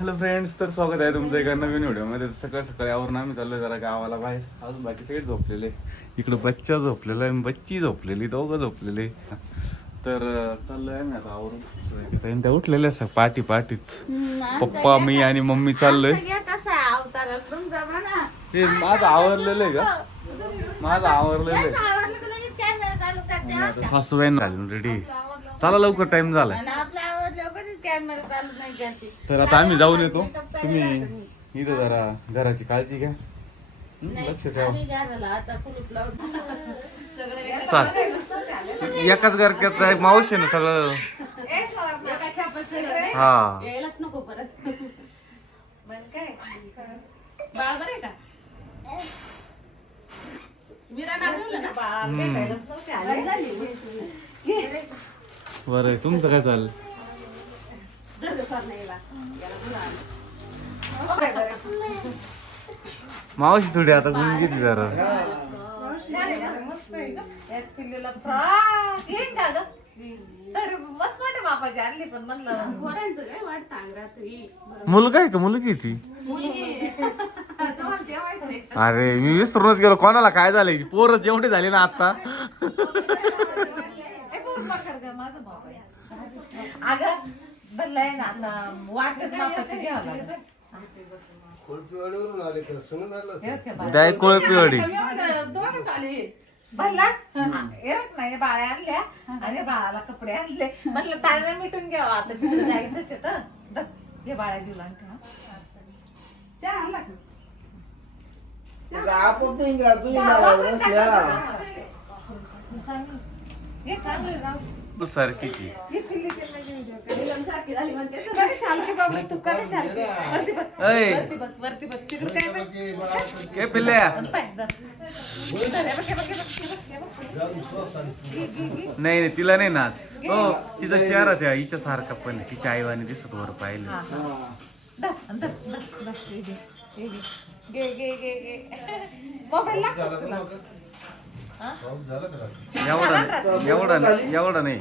Hello friends तर स्वागत आहे तुमचं एका नवीन व्हिडिओमध्ये. सकाळ सकाळी आवरून आम्ही चाललोय जरा गावाला बाहेर. अजून बाकी सगळे झोपलेले. इकडं बच्चा झोपलेला आहे बच्ची झोपलेली दोघं झोपलेले. तर चाललोय आम्ही आता आवरून. त्या उठलेल्या असतात पाठी पाठीच पप्पा मी आणि मम्मी चाललोय. हे. माझं आवरलेलं आहे का? माझं आवरलेलं आहे. घालून रेडी चला लवकर टाइम झालाय. कॅमेरा चालू नाही करते. तर आता आम्ही जाऊन येतो. तुम्ही इथं जरा घराची काळजी घ्या. हं? लक्ष ठेवा. आम्ही घराला आता कुलूप लावून. सगळे चाल एकाच घरक्यात आहे, मावशी ना सगळं. हा. यायलाच नको परत. मग काय? बाळ बरं आहे का? ठेवलं ना? बाळ भेटायलाच नव्हते आले. बरं तुमचं काय चाललं? मावशी थोडी आता गुण जरा. मुलगा आहे का? मुलगी ती? अरे मी विसरूनच गेलो. कोणाला काय झालंय? पोरच एवढे झाले ना आता. अगं बनलाय ना आता वाटच मापाची घ्यावं लागेल. खुर्पीवाडीवरून आले का? सुनून आलं डाय कोळपिवाडी दोनच आले भरला एक नाही बाळ्या आणल्या. आणि बाळाला कपडे आणले. म्हणलं ताळ्या मिटून घ्यावा. आता तिकडे जायचंच आहे तर. घे बाळ्या जीवला ठेवा चहा आणला का? आपण तू इंग्रा तू बसल्या. चांगलं. घे, चांगलं आहे, राहू. सारखीची सारखी नाही ऐ नाही नाही तिला नाही ना. हो तिचा चेहरा त्या हिच्या सारखा पण तिच्या आईवाने दिसत वर पाहिलं. मोबाईल लागतो एवढा एवढा नाही एवढा नाही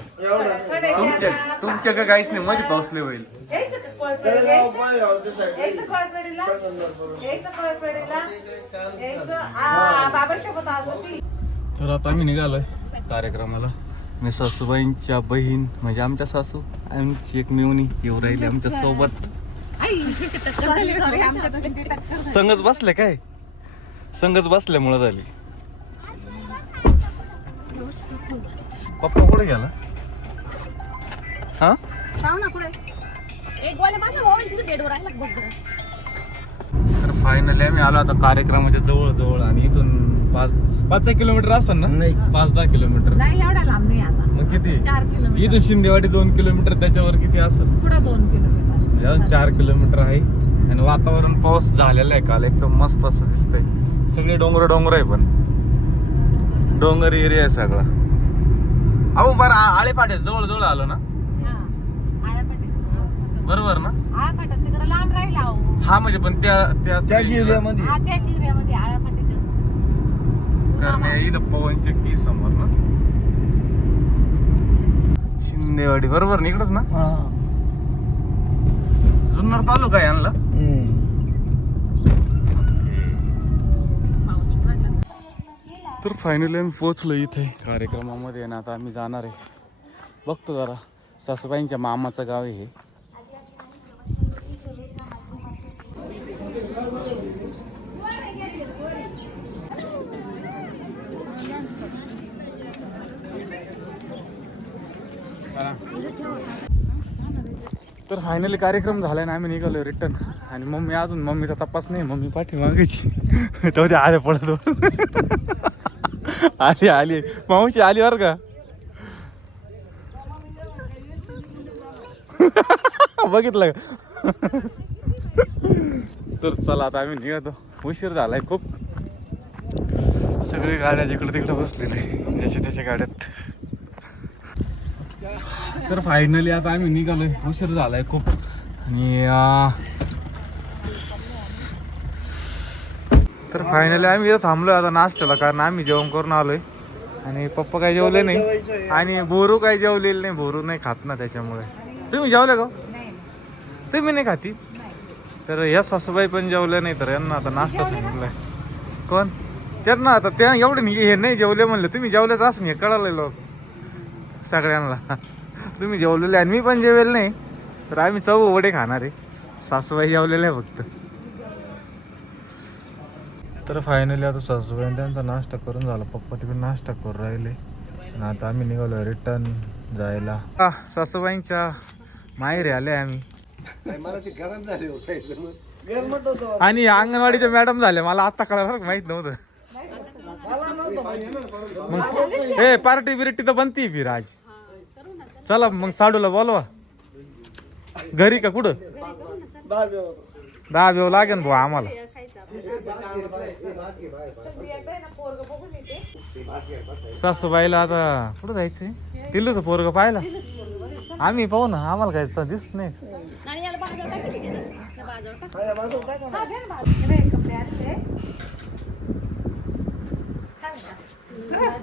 तुमच्या तुमच्या का काहीच नाही मध्ये पाऊसले होईल यायचं का कोळपेडीला? यायचं? यायचं कोळपेडीला? यायचं कोळपेडीला? यायचं? आ, बाबासोबत आज होती. तर आता आम्ही निघालोय कार्यक्रमाला मी सासूबाईंच्या बहीण म्हणजे आमच्या सासू आमची एक मिवणी येऊ राहिली आमच्यासोबत संगच बसले काय संगच बसल्यामुळं झाली पप्पा कुठे गेला? हा? तर फायनली आम्ही आलो आता कार्यक्रमाच्या जवळ जवळ आणि इथून पाच पाच एक किलोमीटर असेल ना? नाही. पाच दहा किलोमीटर. नाही एवढा लांब नाही आता. मग किती? चार किलोमीटर. इथून शिंदेवाडी दोन किलोमीटर त्याच्यावर किती असेल? दोन किलोमीटर. म्हणजे चार किलोमीटर आहे. आणि वातावरण पाऊस झालेलं आहे काल एकदम मस्त असं दिसतंय. सगळे डोंगर डोंगर आहे पण. डोंगर एरिया आहे सगळा. अहो बरं आ- आळेपाट्यात जवळ जवळ आलो ना? बरोबर ना? आळापाटा तिकडे लांब राहिला अहो. हा म्हणजे पण त्या त्या त्या जिल्ह्यामध्ये हा त्या इथं पवन चक्की समोर ना? शिंदेवाडी बरोबर ना इकडंच ना? हा. जुन्नर तालुका आहे यांना? हम्म. तर फायनली आम्ही पोचलो इथे. कार्यक्रमामध्ये ना आता आम्ही जाणार आहे. बघतो जरा सासूबाईंच्या मामाचं गाव आहे हे. तर फायनली कार्यक्रम झाला ना आम्ही निघालो रिटर्न आणि मम्मी अजून मम्मीचा तपास नाही मम्मी पाठी मागायची तेव्हा ते आले पडत. आली आली. मावशी आली बर का? बघितलं का? तर चला आता आम्ही निघतो. उशीर झालाय खूप. सगळी गाड्या जिकडे तिकडे बसलेले ज्याच्या त्याच्या गाड्यात. तर फायनली आता आम्ही निघालोय. उशीर झालाय खूप. आणि अं, तर फायनली आम्ही इथं थांबलो आता नाश्त्याला कारण आम्ही जेवण करून आलोय. आणि पप्पा काही जेवले नाही. आणि बोरू काही जेवलेले नाही. बोरू नाही खात ना त्याच्यामुळे. तुम्ही जेवले का? तुम्ही नाही खाती? तर या सासूबाई पण जेवल्या नाही तर यांना आता नाश्ता सांगितलाय. कोण? त्यांना आता त्या एवढे हे नाही जेवले म्हणले. तुम्ही जेवल्याच असं हे कळालं लोक. सगळ्यांना. तुम्ही जेवलेले आणि मी पण जेवेल नाही. तर आम्ही चव वडे खाणार आहे. सासूबाई जेवलेले आहे फक्त. तर फायनली आता सासूबाई त्यांचा नाश्ता करून झाला. पप्पा तिकडे नाश्ता करून राहिले. आणि आता आम्ही निघालो रिटर्न जायला. सासूबाईंच्या माहेरी आले आम्ही. झाले हो आणि अंगणवाडीच्या मॅडम झाल्या. मला आता कळालं बरं का, माहीत नव्हतं. मग ए पार्टी बिर्टी तर बनती फिर आज चला मग साडूला बोलवा. घरी का कुठं? दहा वेळ लागेल भाऊ आम्हाला. सासूबाईला आता कुठं जायचंय? टिल्लूचं पोरग पाहिला आम्ही पाहू ना आम्हाला काय च- दिसत नाही. काय माझं काय काम? हा, दे ना भाजी. हे बघ, कपडे आणले. छान आहे का?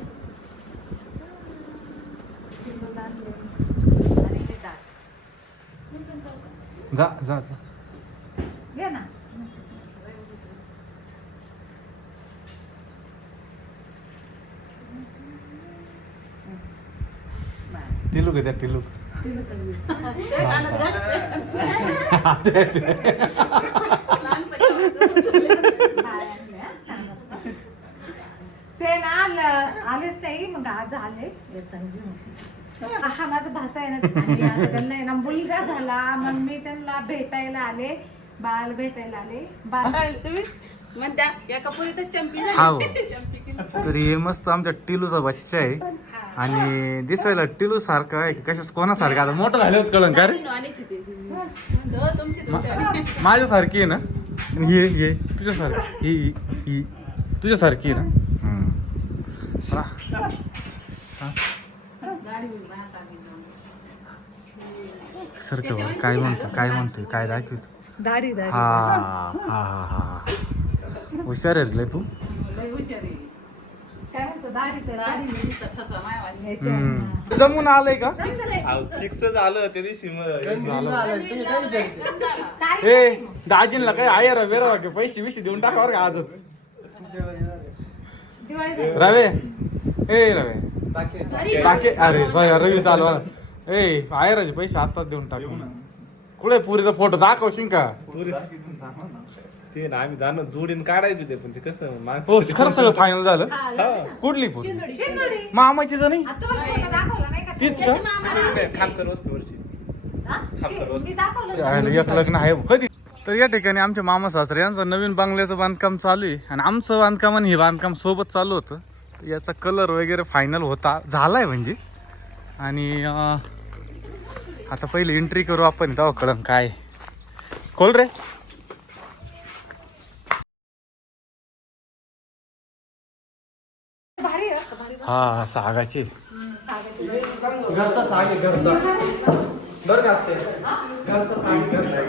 किंडल आणले. आणि हे डाळ. जा जा जा घे ना टिल्लू का त्या हा. आहे. ते ना आलेच नाही मग आज आले येताना घेऊन. हा माझा भाषा आहे ना आणि आता त्यांना आहे ना मुलगा झाला मग मी त्यांना भेटायला आले बाळाला भेटायला आले बाळ तुम्ही म्हणत्या या कपुरीतच चंपी हा हो. झाली तर हे मस्त आमच्या टिलूचा बच्चा आहे आणि दिसायला टिलू सारखा आहे की कशाच कोणासारखा आता मोठं झाल्याच कळण का रे? हो, माझ्यासारखी आहे ना? आणि हे हे तुझ्यासारखी. ही ही तुझ्यासारखी आहे ना. सारखं बरं काय म्हणतो काय म्हणतोय काय दाखवतो हा हा हा हा. हुशार आहे रे तू. काय म्हणतो दाढी तर दाढी हम्म. जमून आलंय का? फिक्स झालं त्या दिवशी ए दाजींला काय आहे रे बेरा की पैसे बिशे देऊन टाकावर का आजच. रवे. ए रवे. टाके अरे सॉरी रवी चालू ए आयराचे पैसे आताच देऊन टाकू. कुठे पुरीचा फोटो दाखवशील का ते ना आम्ही जाणं जोडीन काढायचं ते पण ते कसं हो माणसं खरं सगळं फायनल झालं. कुठली पुरी शिंदोडी. मामाची तर नाही. आ, तुम्हाला फोटो दाखवला नाही का तीच का? हा? मी दाखवलं आणि एक लग्न आहे कधी? तर या ठिकाणी आमचे मामा सासरे यांचं नवीन बंगल्याचं बांधकाम चालू आहे. आणि आमचं बांधकाम आणि हे बांधकाम सोबत चालू होतं. तर याचा कलर वगैरे फायनल होता. झालाय म्हणजे. आणि अं, आता पहिले एंट्री करू आपण. तेव्हा कळण काय. खोल रे. हा सागाची. घरचा साग आहे घरचा. बरं का ते घरचा साग घरचा.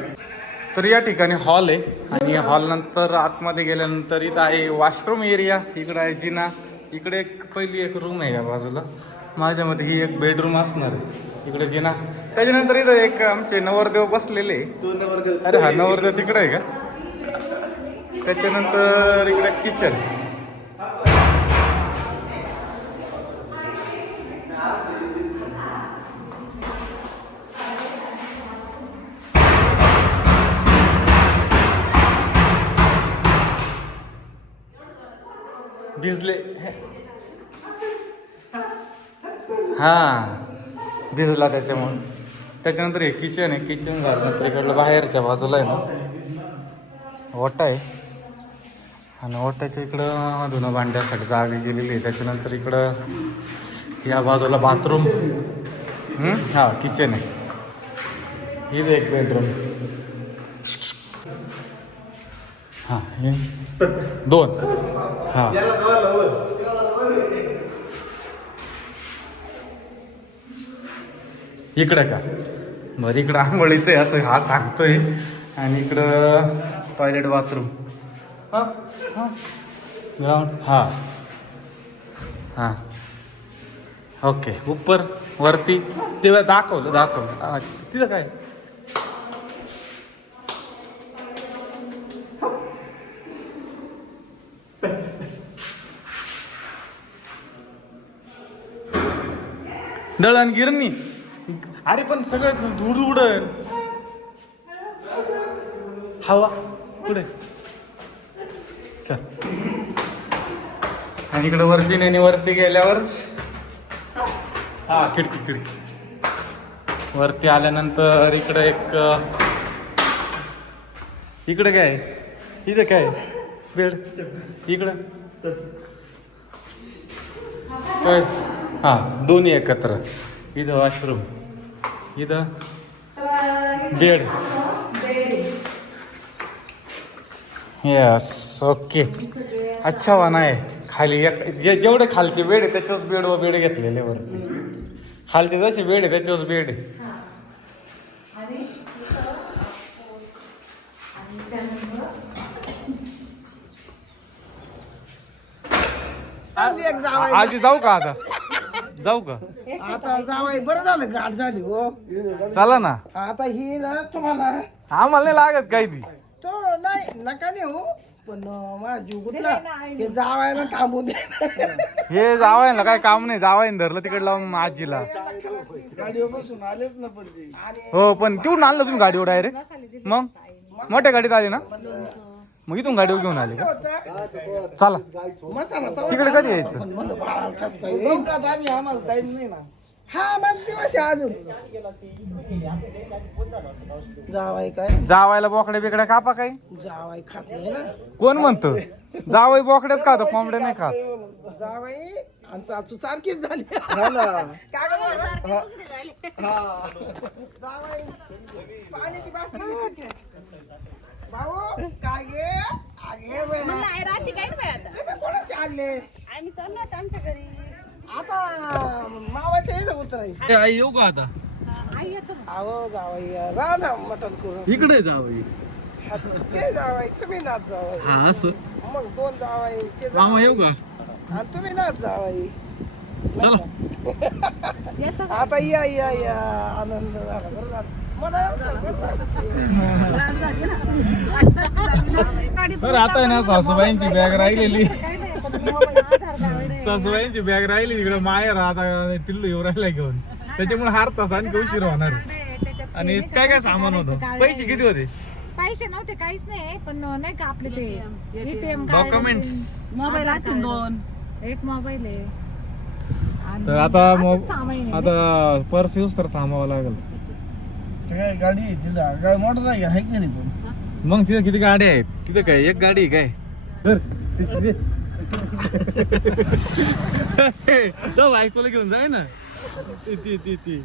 तर या ठिकाणी हॉल आहे आणि हॉल नंतर आतमध्ये गेल्यानंतर इथं आहे वॉशरूम एरिया इकडं आहे जिना. इकडे एक पहिली एक रूम आहे या बाजूला. माझ्यामध्ये ही एक बेडरूम असणार आहे. इकडे जिना. त्याच्यानंतर इथं एक आमचे नवरदेव बसलेले अरे हा नवरदेव तिकडे आहे का? त्याच्यानंतर इकडे किचन भिजले. हां भिजला त्याच्यामुळे. त्याच्यानंतर हे किचन आहे किचन झाल्यानंतर इकडलं बाहेरच्या बाजूला आहे ना. ओटा आहे. आणि ओट्याच्या इकडं धुणं भांड्यासाठी जागा गेलेली आहे. त्याच्यानंतर इकडं या बाजूला बाथरूम. हां किचन आहे. ही एक बेडरूम हां हे. दोन. हां. इकडं का? बरं इकडं आंघोळीचं आहे असं हा सांगतोय. आणि इकडं टॉयलेट बाथरूम हां हां. ग्राउंड हां. हां. ओके उपर वरती. ते दाखवलं दाखवलं. तिथं काय? दळण गिरणी. अरे पण सगळं धूड उडन. हवा. पुढे चल. आणि इकडे वरती नेणे वरती गेल्यावर हा खिडकी खिडकी. वरती आल्यानंतर इकडे एक इकडे काय? आहे? इथं काय? बेड. इकडं. काय? हां दोन्ही एकत्र. इथं वॉशरूम इथं बेड यस ओके अच्छा वाना आहे. खाली एक जे जेवढे खालचे बेड आहे त्याच्याच बेड व बेड घेतलेले वरती. खालचे जसे बेड आहे त्याच्याच बेड आहे. आजी जाऊ का आता? जाऊ का? आता जावाई बरं झालं गाठ झाली हो. चला ना. आता ही ना तुम्हाला आम्हाला नाही लागत काही ती तो नाही नका नाही हो पण अं, माझा जीव गुतला हे जावायला थांबू दे. हे जावायला काय काम नाही जावायला धरलं तिकडे लावून आजीला. गाडीवर बसून आलेच ना पण ते. हो पण तिकडून आणलं तुम्ही गाडीवर डायरेक्ट मग? मोठ्या गाडीत आली ना? मग इथून गाडीवर घेऊन आली का? चला. तिकडे कधी यायचं? पण म्हणलं बाळा ठसका आम्ही आम्हाला टाइम नाही ना हा मग दिवस आहे अजून. जावाई काय? जावायला बोकड्या बिकड्या कापा काय? जावाई खात नाही ना. कोण म्हणतं? जावई बोकड्याच खात कोंबड्या नाही खात. आणि सासू सारखीच झाली. हा? हा. जावई, पाण्याची बाटली. भाऊ काय गे? आगे बाई. म्हणलं आई राहते काय नाही बाई आता? तुम्ही कोणाचे आणले आम्ही चाललो आता आमच्या घरी. आता मावाच्या इथं उतराय. आई येऊ का आता? अहो जावाई राहा ना मटण करून. इकडे जावई. ते जावाई तुम्ही नाच जावाई. हा असं. मग दोन जावाई ते मामा जावाई येऊ का? आणि तुम्ही नाच जावाई. चला. आता या या या आनंद झाला बरं झालं मला तर आता आहे ना सासूबाईंची बॅग राहिलेली. सासूबाईंची बॅग राहिली तिकडे माहेर आता टिल्लू येऊ राहिला घेऊन. त्याच्यामुळे हार तास आणि उशीर होणार आणि काय काय सामान होतं? पैसे किती होते? पैसे नव्हते काहीच नाही पण नाही का आपले ते card, डॉक्युमेंट्स मोबाईल असतील दोन. एक मोबाईल आहे. तर आता. आता पर्स येऊस तर थांबावं लागेल. काय गाडी आहे तिला काय मोटरसायकल आहे की नाही पण? मग तिथं किती गाड्या आहेत? तिथं काय एक गाडी आहे काय? तर तिची दे. जाऊ ऐकूला घेऊन जाय ना? ती ती ती ती.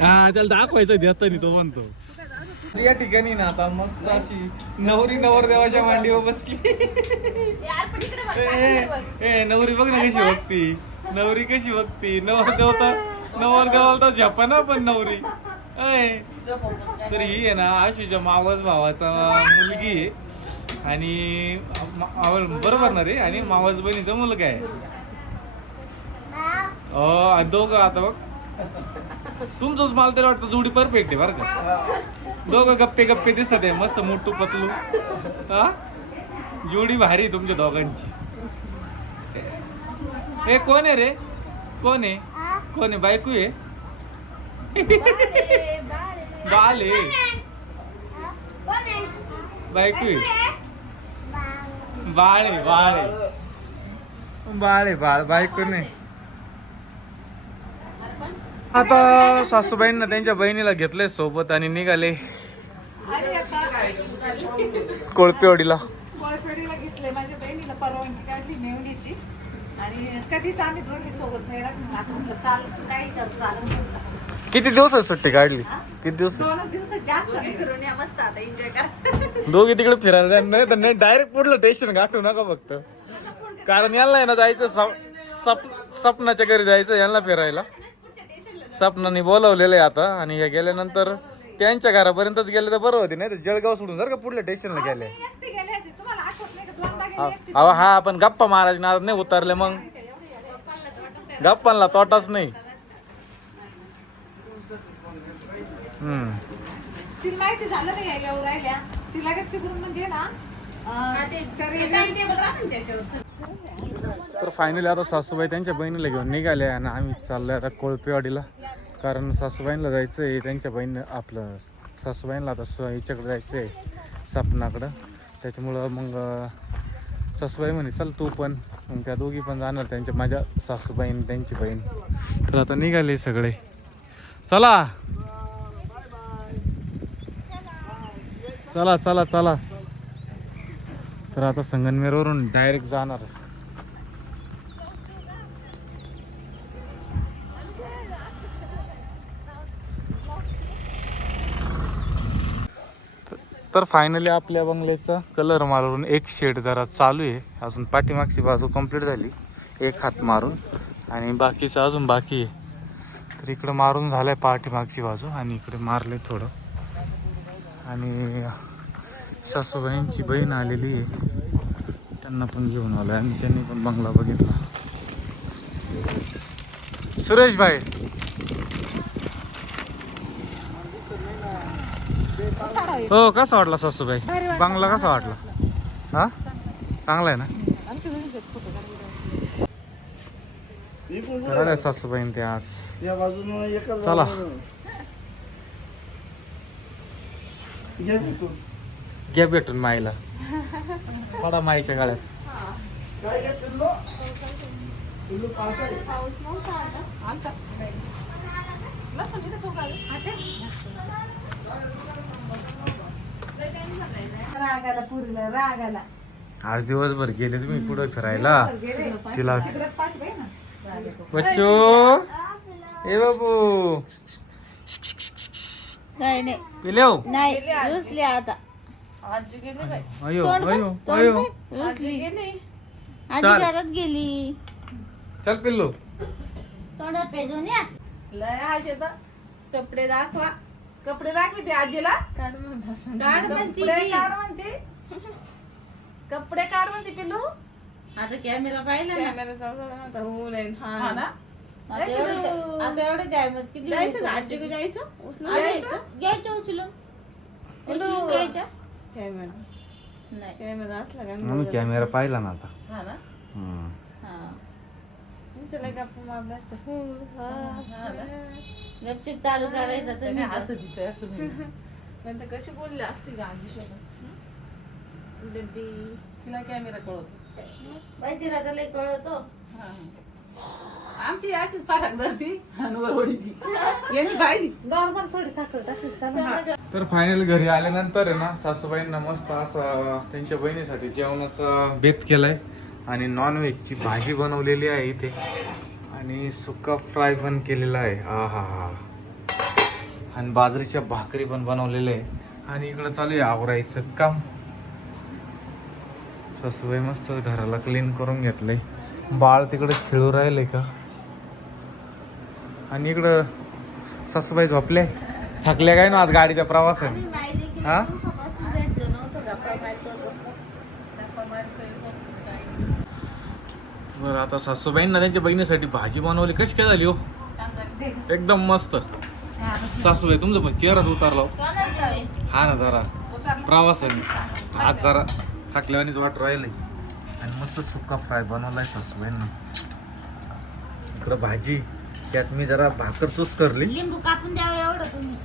हा त्याला दाखवायचं देत नाही तो म्हणतो. या ठिकाणी ना आता मस्त अशी नवरी नवरदेवाच्या मांडीवर बसली. ए, ए, नवरी बघ ना कशी बघती. नवरी कशी बघती? नवरदेव तर नवरदेवाला तर झपा पण नवरी. ऐ, तर ही आहे ना आशीच्या मावस भावाचा मुलगी आहे. आणि मावळ- बरोबर ना रे आणि मावस बहिणीचा मुलगा आहे. अ, दोघं आता बघ. तुमचंच मला तरी वाटतं जोडी परफेक्ट आहे बरं का. दोघं गप्पे गप्पे दिसत आहे. मस्त मोठू पतलू. हा जोडी भारी आहे तुमच्या दोघांची. हे कोण आहे रे? कोण आहे? कोण आहे? बायको आहे? बाल आहे. बायको आहे. बाळ आहे बाळ आहे. बाळ आहे बाळ. बायको नाही. आता सासूबाईंना त्यांच्या बहिणीला घेतले सोबत आणि निघाले कोळपेवाडीला. कोळपेडीला घेतले माझ्या बहिणीला परवानगी काढली आणि कधीच आम्ही दोघी सोबत नाही राहत. मग आता म्हणलं चाल काही कर चाल किती दिवस सुट्टी काढली? किती दिवस? दोनच दिवसात जास्त नाही. फिरून या मस्त आता एन्जॉय करा. दोघे तिकडे फिरायला जाणार नाही तर नाही डायरेक्ट पुढलं स्टेशन गाठू नका फक्त. कारण यांना आहे ना जायचं सप- सप सपनाच्या घरी जायचं यांना फिरायला. सपनाने बोलवलेलं आहे आता आणि हे गेल्यानंतर त्यांच्या घरापर्यंतच गेले तर बरं होते नाही तर जळगाव सोडून जर का पुढल्या स्टेशनला गेले. एकटी गेले होते तुम्हाला आठवत नाही का दोनदा गेले एकटी अहो हा पण गप्पा महाराज नाद नाही उतरले मग. गप्पांना तोटाच नाही. हम्म. तिला माहिती झालं नाही या येऊ राहिल्या. ती लगेच तिकडून म्हणजे ना अं, तरी फायनली आता सासूबाई त्यांच्या बहिणीला घेऊन निघाले आणि आम्ही चाललोय आता कोळपेवाडीला. कारण सासूबाईंना जायचं आहे त्यांच्या बहीण आपलं सासूबाईंना आता स्व हिच्याकडे जायचं आहे सपनाकडं. त्याच्यामुळं मग अं, सासूबाई म्हणे चल तू पण. मग त्या दोघी पण जाणार त्यांच्या माझ्या सासूबाईन त्यांची बहीण. तर आता निघाले सगळे. चला. चला चला चला. तर आता संगनमेरवरून डायरेक्ट जाणार. तर फायनली आपल्या बंगल्याचा कलर मारून एक शेड जरा चालू आहे. अजून पाठीमागची बाजू कंप्लीट झाली. एक हात मारून. आणि बाकीचं अजून बाकी आहे. तर इकडं मारून झालं आहे पाठीमागची बाजू आणि इकडे मारले थोडं. आणि सासूबाईंची बहीण आलेली आहे. त्यांना पण घेऊन आलं आणि त्यांनी पण बंगला बघितला. सुरेश भाई हो कसा वाटला सासूबाई? बंगला कसा वाटला? हा? चांगला आहे ना? सासूबाईन ते आज. चला. घ्या भेटून. माईला. पडा माईच्या गाड्यात काय रागाला पुरीला रागाला. आज दिवसभर गेले तुम्ही पुढे फिरायला. तिला. बच्चो! ए बाबू! नाही नाही. रुसली आता. अयो अयो अयो. रुसली. आधी चाल. घरात गेली. चल पिल्लू. तोंडात पेजून या. लय आशे तर कपडे दाखवा. कपडे दाखवते आजीला. काढ म्हणती कपडे ती. काढ म्हणते. कपडे काढ म्हणते पिलू आता कॅमेरा पाहिला ना. हा ना. आता एवढं आता एवढं द्याय मग किती जायचं? आजी आजी जायचं? उचलून जायचं घ्यायचं? उचलून. उचलून घ्यायच्या नाही. म्हणून कॅमेरा पाहिला ना आता. हा ना? हम्म. हा. हा ना. गपचिप चालू करायचं तुम्ही तुम्ही हसत होते तुम्ही कशी बोलले असते का आजी सोबत? तिला कॅमेरा कळत माहिती राहता लय कळतो आमची अशीच पाठक धरती वरवडीची यांनी पाहिली. नॉर्मल थोडी साखर टाकली चालेल तर फायनल घरी आल्यानंतर आहे ना सासूबाईंना मस्त असं त्यांच्या बहिणीसाठी जेवणाचा बेत केलाय. आणि नॉनव्हेजची भाजी बनवलेली आहे इथे. आणि सुका फ्राय पण केलेला आहे. हा हा हा. आणि बाजरीच्या भाकरी पण बनवलेल्या आहे. आणि इकडं चालू आहे आवरायचं काम. सासूबाई मस्त घराला क्लीन करून घेतलंय. बाळ तिकडे खेळू राहिले का? आणि इकडं सासूबाई झोपले? थकले काय ना आज गाडीच्या प्रवासाने? हा? बरं आता सासूबाईंना त्यांच्या बहिणीसाठी भाजी बनवली. कशी काय झाली हो? एकदम मस्त. सासूबाई तुमचं पण चेहराच उतारला हो. हा. ना जरा. प्रवासाने आज जरा थकल्यावानीच वाट राहिली आणि मस्त सुका फ्राय बनवलाय सासूबाईंना. इकडं भाजी. त्यात मी जरा भाकर चूस करली. लिंबू कापून द्यावं एवढं तुम्ही.